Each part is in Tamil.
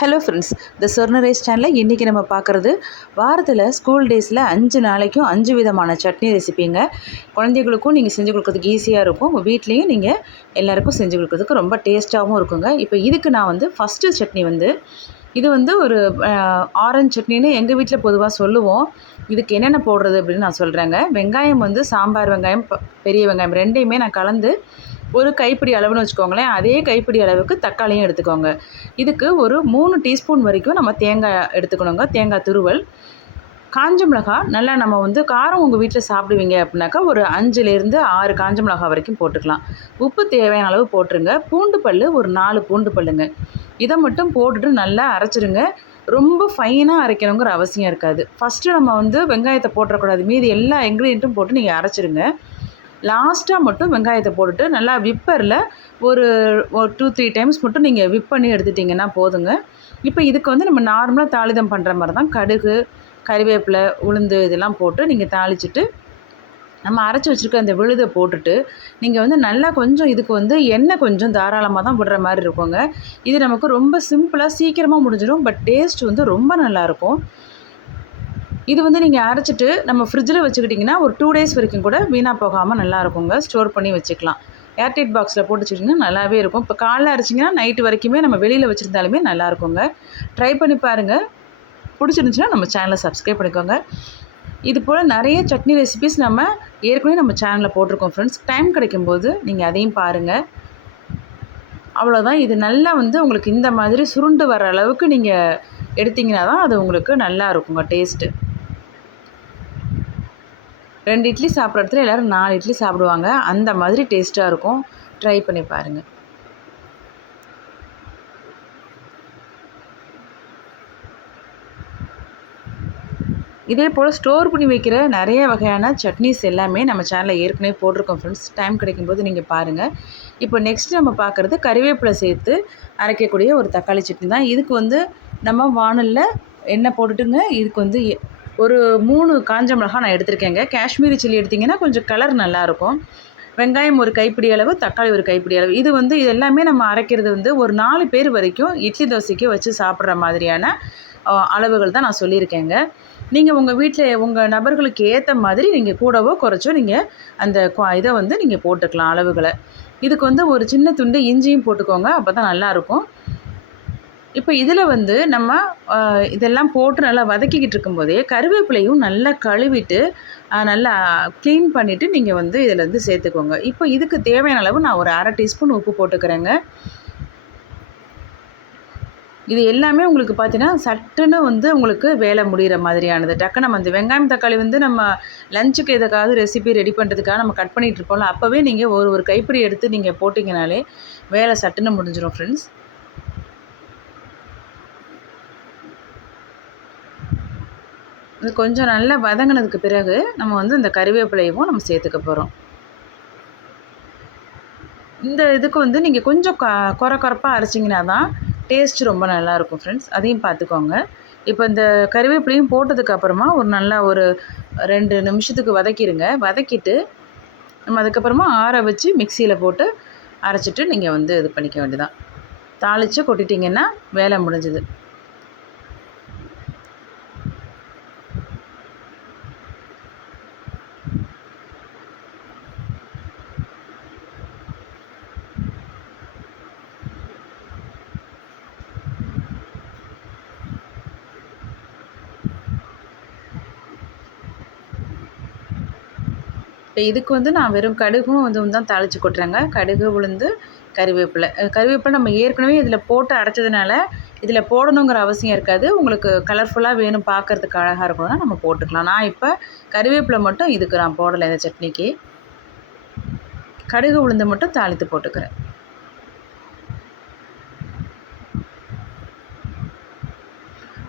ஹலோ ஃப்ரெண்ட்ஸ் த சொர்ணரைஸ் சேனலில் இன்றைக்கி நம்ம பார்க்குறது வாரத்தில் ஸ்கூல் டேஸில் அஞ்சு நாளைக்கும் அஞ்சு விதமான சட்னி ரெசிப்பிங்க குழந்தைகளுக்கும் நீங்கள் செஞ்சு கொடுக்கறதுக்கு ஈஸியாக இருக்கும். உங்கள் வீட்லேயும் நீங்கள் எல்லாருக்கும் செஞ்சு கொடுக்கறதுக்கு ரொம்ப டேஸ்ட்டாகவும் இருக்குங்க. இப்போ இதுக்கு நான் வந்து ஃபஸ்ட்டு சட்னி வந்து இது வந்து ஒரு ஆரஞ்சு சட்னின்னு எங்கள் வீட்டில் பொதுவாக சொல்லுவோம். இதுக்கு என்னென்ன போடுறது அப்படின்னு நான் சொல்கிறேங்க வெங்காயம் வந்து சாம்பார் வெங்காயம் பெரிய வெங்காயம் ரெண்டையுமே நான் கலந்து ஒரு கைப்பிடி அளவுன்னு வச்சுக்கோங்களேன் அதே கைப்பிடி அளவுக்கு தக்காளியும் எடுத்துக்கோங்க. இதுக்கு ஒரு மூணு டீஸ்பூன் வரைக்கும் நம்ம தேங்காய் எடுத்துக்கணுங்க. தேங்காய் துருவல். காஞ்ச மிளகா நல்லா நம்ம வந்து காரம் உங்கள் வீட்டில் சாப்பிடுவீங்க அப்படின்னாக்கா ஒரு அஞ்சுலேருந்து ஆறு காஞ்ச மிளகா வரைக்கும் போட்டுக்கலாம். உப்பு தேவையான அளவு போட்டுருங்க. பூண்டு பல் ஒரு நாலு பூண்டு பல்லுங்க. இதை மட்டும் போட்டுட்டு நல்லா அரைச்சிருங்க. ரொம்ப ஃபைனாக அரைக்கணுங்கிற அவசியம் இருக்காது. ஃபஸ்ட்டு நம்ம வந்து வெங்காயத்தை போட்டுறக்கூடாது. மீதி எல்லா இன்க்ரீடியண்ட்டும் போட்டு நீங்கள் அரைச்சிருங்க. லாஸ்ட்டாக மட்டும் வெங்காயத்தை போட்டுட்டு நல்லா விப்பரில் ஒரு ஒரு டூ த்ரீ டைம்ஸ் மட்டும் நீங்கள் விப் பண்ணி எடுத்துட்டிங்கன்னா போதுங்க. இப்போ இதுக்கு வந்து நம்ம நார்மலாக தாளிதம் பண்ணுற மாதிரி தான் கடுகு கறிவேப்பிலை உளுந்து இதெல்லாம் போட்டு நீங்கள் தாளிச்சிட்டு நம்ம அரைச்சி வச்சுருக்க அந்த விழுதை போட்டுட்டு நீங்கள் வந்து நல்லா கொஞ்சம் இதுக்கு வந்து எண்ணெய் கொஞ்சம் தாராளமாக தான் விடுற மாதிரி இருக்குங்க. இது நமக்கு ரொம்ப சிம்பிளாக சீக்கிரமாக முடிஞ்சிடும் பட் டேஸ்ட் வந்து ரொம்ப நல்லாயிருக்கும் இது வந்து நீங்கள் அரைச்சிட்டு நம்ம ஃப்ரிட்ஜில் வச்சுக்கிட்டிங்கன்னா ஒரு டூ டேஸ் வரைக்கும் கூட வீணாக போகாமல் நல்லா இருக்குங்க. ஸ்டோர் பண்ணி வச்சுக்கலாம். ஏர்டைட் பாக்ஸில் போட்டு வச்சுக்கிட்டிங்கன்னா நல்லாவே இருக்கும். இப்போ காலைல அரைச்சிங்கன்னா நைட்டு வரைக்குமே நம்ம வெளியில் வச்சுருந்தாலுமே நல்லா இருக்குங்க. ட்ரை பண்ணி பாருங்கள் பிடிச்சிருந்துச்சுன்னா நம்ம சேனலை சப்ஸ்கிரைப் பண்ணிக்கோங்க. இது போல் நிறைய சட்னி ரெசிபிஸ் நம்ம ஏற்கனவே நம்ம சேனலில் போட்டிருக்கோம் ஃப்ரெண்ட்ஸ் டைம் கிடைக்கும்போது நீங்கள் அதையும் பாருங்கள் அவ்வளோதான் இது நல்லா வந்து உங்களுக்கு இந்த மாதிரி சுருண்டு வர அளவுக்கு நீங்கள் எடுத்தீங்கன்னா தான் அது உங்களுக்கு நல்லா இருக்குங்க டேஸ்ட்டு ரெண்டு இட்லி சாப்பிட்ற இடத்துல எல்லோரும் நாலு இட்லி சாப்பிடுவாங்க. அந்த மாதிரி டேஸ்ட்டாக இருக்கும். ட்ரை பண்ணி பாருங்கள் இதே போல் ஸ்டோர் பண்ணி வைக்கிற நிறைய வகையான சட்னிஸ் எல்லாமே நம்ம சேனலில் ஏற்கனவே போட்டிருக்கோம் ஃப்ரெண்ட்ஸ் டைம் கிடைக்கும்போது நீங்கள் பாருங்கள் இப்போ நெக்ஸ்ட் நம்ம பார்க்குறது கறிவேப்பிலை சேர்த்து அரைக்கக்கூடிய ஒரு தக்காளி சட்னி தான். இதுக்கு வந்து நம்ம வானலில் எண்ணெய் போட்டுட்டுங்க. இதுக்கு வந்து எ- ஒரு மூணு காஞ்ச மிளகா நான் எடுத்திருக்கேங்க. காஷ்மீரி சில்லி எடுத்திங்கன்னா கொஞ்சம் கலர் நல்லாயிருக்கும். வெங்காயம் ஒரு கைப்பிடி அளவு தக்காளி ஒரு கைப்பிடி அளவு. இது வந்து இது எல்லாமே நம்ம அரைக்கிறது வந்து ஒரு நாலு பேர் வரைக்கும் இட்லி தோசைக்கு வச்சு சாப்பிட்ற மாதிரியான அளவுகள் தான் நான் சொல்லியிருக்கேங்க. நீங்கள் உங்கள் வீட்டில் உங்கள் நபர்களுக்கு ஏற்ற மாதிரி நீங்கள் கூடவோ குறைச்சோ நீங்கள் அந்த குவா- இதை வந்து நீங்கள் போட்டுக்கலாம் அளவுகளை. இதுக்கு வந்து ஒரு சின்ன துண்டு இஞ்சியும் போட்டுக்கோங்க அப்போ தான் நல்லாயிருக்கும். இப்போ இதில் வந்து நம்ம இதெல்லாம் போட்டு நல்லா வதக்கிக்கிட்டு இருக்கும்போதே கருவேப்பிலையும் நல்லா கழுவிட்டு நல்லா க்ளீன் பண்ணிவிட்டு நீங்கள் வந்து இதில் வந்து சேர்த்துக்கோங்க. இப்போ இதுக்கு தேவையான அளவு நான் ஒரு அரை டீஸ்பூன் உப்பு போட்டுக்கிறேங்க. இது எல்லாமே உங்களுக்கு பார்த்தீங்கன்னா சட்டுன்னு வந்து உங்களுக்கு வேலை முடிகிற மாதிரியானது. டக்கு நம்ம அந்த வெங்காயம் தக்காளி வந்து நம்ம லஞ்சுக்கு எதுக்காவது ரெசிபி ரெடி பண்ணுறதுக்காக நம்ம கட் பண்ணிகிட்டு இருப்போம்ல அப்போவே நீங்கள் ஒரு ஒரு கைப்பிடி எடுத்து நீங்கள் போட்டிங்கனாலே வேலை சட்டுன்னு முடிஞ்சிடும் ஃப்ரெண்ட்ஸ் இது கொஞ்சம் நல்லா வதங்கினதுக்கு பிறகு நம்ம வந்து இந்த கறிவேப்பிலையும் நம்ம சேர்த்துக்க போகிறோம் இந்த இதுக்கு வந்து நீங்கள் கொஞ்சம் க குறை குறைப்பாக அரைச்சிங்கன்னா தான் டேஸ்ட் ரொம்ப நல்லாயிருக்கும் ஃப்ரெண்ட்ஸ் அதையும் பார்த்துக்கோங்க இப்போ இந்த கறிவேப்பிலையும் போட்டதுக்கு அப்புறமா ஒரு நல்லா ஒரு ரெண்டு நிமிஷத்துக்கு வதக்கிடுங்க வதக்கிட்டு நம்ம அதுக்கப்புறமா ஆற வச்சு மிக்சியில் போட்டு அரைச்சிட்டு நீங்கள் வந்து இது பண்ணிக்க வேண்டியதான் தாளித்து கொட்டிட்டிங்கன்னா வேலை முடிஞ்சுது. இப்போ இதுக்கு வந்து நான் வெறும் கடுகும் இதுவும் தான் தாளித்து கொட்டுறேங்க. கடுகு உளுந்து கறிவேப்பிலை. கருவேப்பிலை கறிவேப்பிலை நம்ம ஏற்கனவே இதில் போட்டு அரைச்சதுனால இதில் போடணுங்கிற அவசியம் இருக்காது. உங்களுக்கு கலர்ஃபுல்லாக வேணும் பார்க்கறதுக்கு அழகாக இருக்கணும்னா நம்ம போட்டுக்கலாம். நான் இப்போ கறிவேப்பிலை மட்டும் இதுக்கு நான் போடலை இந்த சட்னிக்கு. கடுகு உளுந்து மட்டும் தாளித்து போட்டுக்கிறேன்.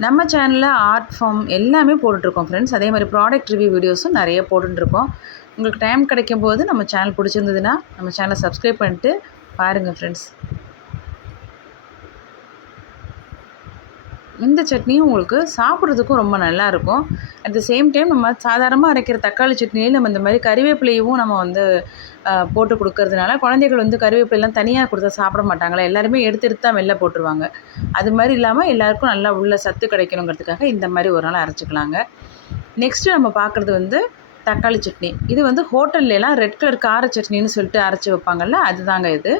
நம்ம சேனலில் ஆர்ட் ஃபார்ம் எல்லாமே போட்டுட்ருக்கோம் ஃப்ரெண்ட்ஸ் அதே மாதிரி ப்ராடக்ட் ரிவ்யூ வீடியோஸும் நிறைய போட்டுருக்கோம் உங்களுக்கு டைம் கிடைக்கும் போது நம்ம சேனல் பிடிச்சிருந்ததுன்னா நம்ம சேனலை சப்ஸ்கிரைப் பண்ணிட்டு பாருங்கள் ஃப்ரெண்ட்ஸ் இந்த சட்னியும் உங்களுக்கு சாப்பிட்றதுக்கும் ரொம்ப நல்லாயிருக்கும் அட் த சேம் டைம் நம்ம சாதாரணமாக அரைக்கிற தக்காளி சட்னிலேயே நம்ம இந்த மாதிரி கறிவேப்பிலையும் நம்ம வந்து போட்டு கொடுக்கறதுனால குழந்தைகள் வந்து கறிவேப்பிலைலாம் தனியாக கொடுத்தா சாப்பிட மாட்டாங்களா? எல்லாருமே எடுத்து எடுத்து தான் வெளில போட்டுருவாங்க. அது மாதிரி இல்லாமல் எல்லாருக்கும் நல்லா உள்ள சத்து கிடைக்கணுங்கிறதுக்காக இந்த மாதிரி ஒரு நாள் அரைச்சிக்கலாங்க. நெக்ஸ்ட்டு நம்ம பார்க்குறது வந்து தக்காளி சட்னி. இது வந்து ஹோட்டல்லலாம் ரெட் கலர் கார சட்னின்னு சொல்லிட்டு அரைச்சி வைப்பாங்கல்ல அதுதாங்க இது.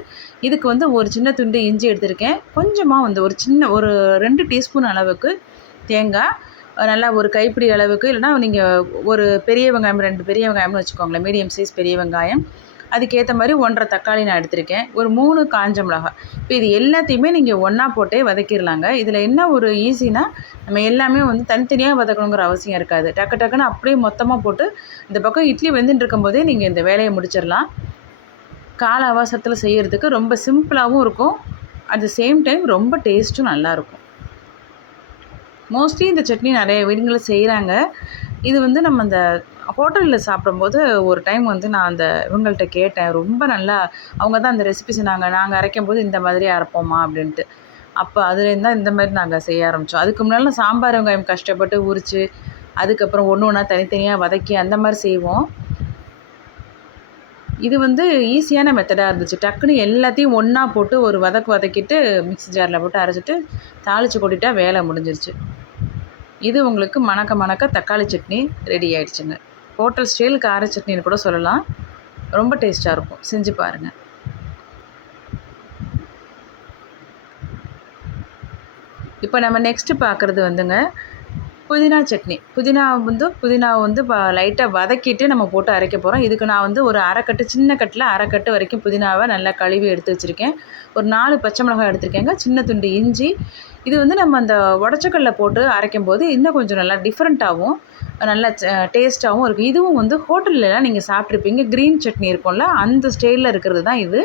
இதுக்கு வந்து ஒரு சின்ன துண்டு இஞ்சி எடுத்திருக்கேன். கொஞ்சமாக வந்து ஒரு சின்ன ஒரு ரெண்டு டீஸ்பூன் அளவுக்கு தேங்காய் நல்லா ஒரு கைப்பிடி அளவுக்கு இல்லைனா நீங்கள் ஒரு பெரிய வெங்காயம் ரெண்டு பெரிய வெங்காயம்னு வச்சுக்கோங்களேன் மீடியம் சைஸ் பெரிய வெங்காயம். அதுக்கேற்ற மாதிரி ஒன்றரை தக்காளி நான் எடுத்திருக்கேன். ஒரு மூணு காஞ்ச மிளகாய் இப்போ இது எல்லாத்தையுமே நீங்கள் ஒன்றா போட்டே வதக்கிடலாங்க. இதில் என்ன ஒரு ஈஸினா நம்ம எல்லாமே வந்து தனித்தனியாக வதக்கணுங்கிற அவசியம் இருக்காது. டக்கு டக்குன்னு அப்படியே மொத்தமாக போட்டு இந்த பக்கம் இட்லி வெந்துட்டு இருக்கும்போதே நீங்கள் இந்த வேலையை முடிச்சிடலாம். கால அவசரத்தில் செய்கிறதுக்கு ரொம்ப சிம்பிளாகவும் இருக்கும். அட் த சேம் டைம் ரொம்ப டேஸ்ட்டும் நல்லாயிருக்கும் மோஸ்ட்லி இந்த சட்னி நிறைய வீடுங்களில் செய்கிறாங்க இது வந்து நம்ம இந்த ஹோட்டலில் சாப்பிடும்போது ஒரு டைம் வந்து நான் அந்த இவங்கள்ட்ட கேட்டேன் ரொம்ப நல்லா அவங்க தான் அந்த ரெசிபி சொன்னாங்க நாங்கள் அரைக்கும் போது இந்த மாதிரி அரைப்போமா அப்படின்ட்டு. அப்போ அதுலேருந்து தான் இந்த மாதிரி நாங்கள் செய்ய ஆரம்பித்தோம் அதுக்கு முன்னால் சாம்பார் வெங்காயம் கஷ்டப்பட்டு உரித்து அதுக்கப்புறம் ஒன்று ஒன்றா தனித்தனியாக வதக்கி அந்த மாதிரி செய்வோம். இது வந்து ஈஸியான மெத்தடாக இருந்துச்சு. டக்குன்னு எல்லாத்தையும் ஒன்றா போட்டு ஒரு வதக்கு வதக்கிட்டு மிக்ஸி ஜாரில் போட்டு அரைச்சிட்டு தாளித்து கொட்டிட்டா வேலை முடிஞ்சிருச்சு. இது உங்களுக்கு மணக்க மணக்க தக்காளி சட்னி ரெடி ஆயிடுச்சுங்க. ஹோட்டல் ஸ்டைல் கார சட்னின்னு கூட சொல்லலாம். ரொம்ப டேஸ்ட்டாக இருக்கும். செஞ்சு பாருங்கள் இப்போ நம்ம நெக்ஸ்ட்டு பார்க்குறது வந்துங்க. புதினா சட்னி. புதினா வந்து புதினாவை வந்து லைட்டாக வதக்கிட்டு நம்ம போட்டு அரைக்க போகிறோம் இதுக்கு நான் வந்து ஒரு அரைக்கட்டு சின்ன கட்டில் அரைக்கட்டு வரைக்கும் புதினாவை நல்லா கழுவி எடுத்து வச்சுருக்கேன். ஒரு நாலு பச்சை மிளகாய் எடுத்திருக்கேங்க. சின்ன துண்டு இஞ்சி. இது வந்து நம்ம அந்த உடச்சக்கல்ல போட்டு அரைக்கும் போது இன்னும் கொஞ்சம் நல்லா டிஃப்ரெண்ட்டாகவும் நல்லா டேஸ்ட்டாகவும் இருக்குது இதுவும் வந்து ஹோட்டல்லலாம் நீங்கள் சாப்பிட்ருப்பீங்க க்ரீன் சட்னி இருக்கும்ல அந்த ஸ்டைலில் இருக்கிறது தான் இது.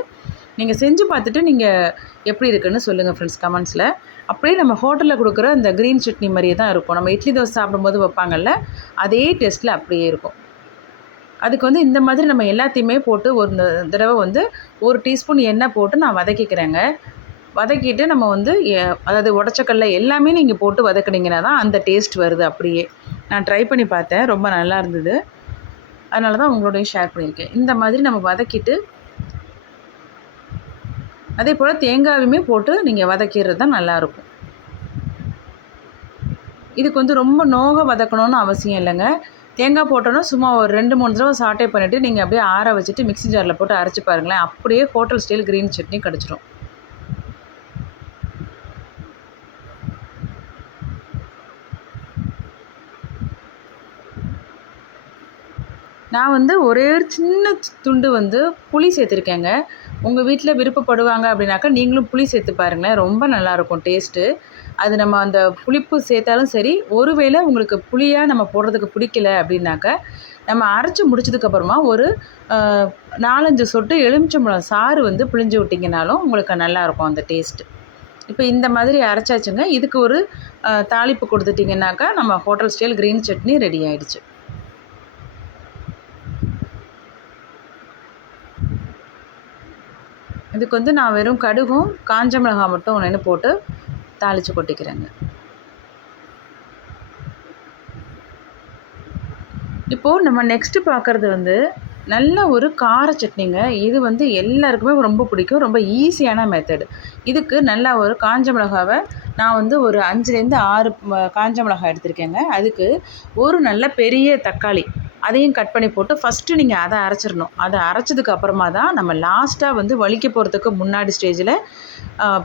நீங்கள் செஞ்சு பார்த்துட்டு நீங்கள் எப்படி இருக்குன்னு சொல்லுங்கள் ஃப்ரெண்ட்ஸ் கமெண்ட்ஸில் அப்படியே நம்ம ஹோட்டலில் கொடுக்குற இந்த க்ரீன் சட்னி மாதிரியே தான் இருக்கும். நம்ம இட்லி தோசை சாப்பிடும்போது வைப்பாங்கல்ல அதே டேஸ்ட்டில் அப்படியே இருக்கும். அதுக்கு வந்து இந்த மாதிரி நம்ம எல்லாத்தையுமே போட்டு ஒரு தடவை வந்து ஒரு டீஸ்பூன் எண்ணெய் போட்டு நான் வதக்கிக்கிறேங்க. வதக்கிட்டு நம்ம வந்து எ- அதாவது உடச்சக்கல்ல எல்லாமே நீங்கள் போட்டு வதக்குனீங்கன்னா தான் அந்த டேஸ்ட் வருது அப்படியே. நான் ட்ரை பண்ணி பார்த்தேன் ரொம்ப நல்லா இருந்தது. அதனால தான் உங்களோடையும் ஷேர் பண்ணியிருக்கேன். இந்த மாதிரி நம்ம வதக்கிட்டு அதே போல் தேங்காயுமே போட்டு நீங்கள் வதக்கிடுறது தான் நல்லாயிருக்கும். இதுக்கு வந்து ரொம்ப நோக வதக்கணும்னு அவசியம் இல்லைங்க. தேங்காய் போட்டோன்னா சும்மா ஒரு ரெண்டு மூணு தடவை சாட்டே பண்ணிவிட்டு நீங்கள் அப்படியே ஆற வச்சுட்டு மிக்ஸி ஜாரில் போட்டு அரைச்சி பாருங்களேன். அப்படியே ஹோட்டல் ஸ்டைல் க்ரீன் சட்னி கிடச்சிரும். நான் வந்து ஒரே ஒரு சின்ன துண்டு வந்து புளி சேர்த்துருக்கேங்க. உங்கள் வீட்டில் விருப்பப்படுவாங்க அப்படின்னாக்கா நீங்களும் புளி சேர்த்து பாருங்களேன். ரொம்ப நல்லாயிருக்கும் டேஸ்ட்டு. அது நம்ம அந்த புளிப்பு சேர்த்தாலும் சரி ஒருவேளை உங்களுக்கு புளியாக நம்ம போடுறதுக்கு பிடிக்கல அப்படின்னாக்கா நம்ம அரைச்சி முடிச்சதுக்கப்புறமா ஒரு நாலஞ்சு சொட்டு எலுமிச்சம்பழம் சாறு வந்து பிழிஞ்சு விட்டிங்கனாலும் உங்களுக்கு நல்லாயிருக்கும் அந்த டேஸ்ட்டு. இப்போ இந்த மாதிரி அரைச்சாச்சுங்க. இதுக்கு ஒரு தாளிப்பு கொடுத்துட்டிங்கனாக்கா நம்ம hotel style green chutney ready ஆகிடுச்சு இதுக்கு வந்து நான் வெறும் கடுகும் காஞ்ச மிளகாய் மட்டும் ஒன்று போட்டு தாளித்து கொட்டிக்கிறேங்க. இப்போது நம்ம நெக்ஸ்ட்டு பார்க்குறது வந்து நல்ல ஒரு கார சட்னிங்க. இது வந்து எல்லாருக்குமே ரொம்ப பிடிக்கும் ரொம்ப ஈஸியான மெத்தடு இதுக்கு நல்லா ஒரு காஞ்ச மிளகாவை நான் வந்து ஒரு அஞ்சுலேருந்து ஆறு காஞ்ச மிளகாய் எடுத்திருக்கேங்க. அதுக்கு ஒரு நல்ல பெரிய தக்காளி அதையும் கட் பண்ணி போட்டு ஃபஸ்ட்டு நீங்கள் அதை அரைச்சிடணும். அதை அரைச்சதுக்கு அப்புறமா தான் நம்ம லாஸ்ட்டாக வந்து வலிக்க போகிறதுக்கு முன்னாடி ஸ்டேஜில்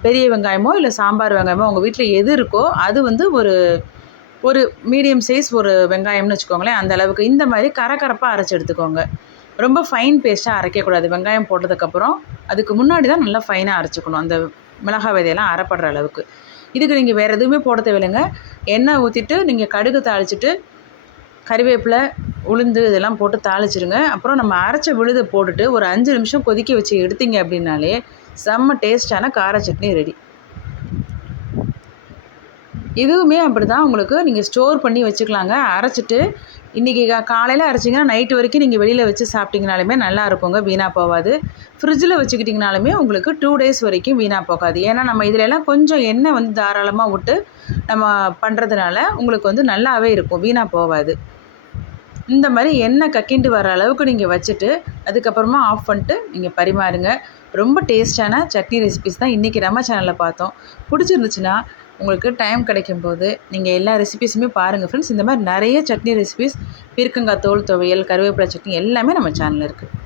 பெரிய வெங்காயமோ இல்லை சாம்பார் வெங்காயமோ உங்கள் வீட்டில் எது இருக்கோ அது வந்து ஒரு ஒரு மீடியம் சைஸ் ஒரு வெங்காயம்னு வச்சுக்கோங்களேன். அந்த அளவுக்கு இந்த மாதிரி கரகரப்பாக அரைச்சி எடுத்துக்கோங்க. ரொம்ப ஃபைன் பேஸ்ட்டாக அரைக்கக்கூடாது. வெங்காயம் போட்டதுக்கப்புறம் அதுக்கு முன்னாடி தான் நல்லா ஃபைனாக அரைச்சிக்கணும். அந்த மிளகாய் விதையெல்லாம் அரைப்படுற அளவுக்கு. இதுக்கு நீங்கள் வேறு எதுவுமே போட தேவையில்லைங்க. எண்ணெய் ஊற்றிட்டு நீங்கள் கடுகு தாளிச்சிட்டு கறிவேப்பிலை உளுந்து இதெல்லாம் போட்டு தாளிச்சிருங்க. அப்புறம் நம்ம அரைச்ச விழுதை போட்டுட்டு ஒரு அஞ்சு நிமிஷம் கொதிக்க வச்சு எடுத்தீங்க அப்படின்னாலே செம்ம டேஸ்டான கார சட்னி ரெடி. இதுவுமே அப்படி தான் உங்களுக்கு நீங்கள் ஸ்டோர் பண்ணி வச்சுக்கலாங்க. அரைச்சிட்டு இன்றைக்கி காலையில் அரைச்சிங்கன்னா நைட்டு வரைக்கும் நீங்கள் வெளியில் வச்சு சாப்பிட்டிங்கனாலுமே நல்லா இருக்குங்க வீணாக போகாது. ஃப்ரிட்ஜில் வச்சுக்கிட்டிங்கனாலுமே உங்களுக்கு டூ டேஸ் வரைக்கும் வீணாக போகாது. ஏன்னா நம்ம இதிலெல்லாம் கொஞ்சம் எண்ணெய் வந்து தாராளமாக விட்டு நம்ம பண்ணுறதுனால உங்களுக்கு வந்து நல்லாவே இருக்கும் வீணாக போகாது. இந்த மாதிரி எண்ணெய் கக்கிண்டு வர அளவுக்கு நீங்கள் வச்சுட்டு அதுக்கப்புறமா ஆஃப் பண்ணிட்டு நீங்கள் பரிமாறுங்க. ரொம்ப டேஸ்டான சட்னி ரெசிபிஸ் தான் இன்றைக்கி நம்ம சேனலில் பார்த்தோம். பிடிச்சிருந்துச்சுன்னா உங்களுக்கு டைம் கிடைக்கும் போது நீங்கள் எல்லா ரெசிபீஸுமே பாருங்கள் ஃப்ரெண்ட்ஸ் இந்த மாதிரி நிறைய சட்னி ரெசிபிஸ் பீர்க்கங்காய் தோல் துவையல் கருவேப்பிலை சட்னி எல்லாமே நம்ம சேனலில் இருக்குது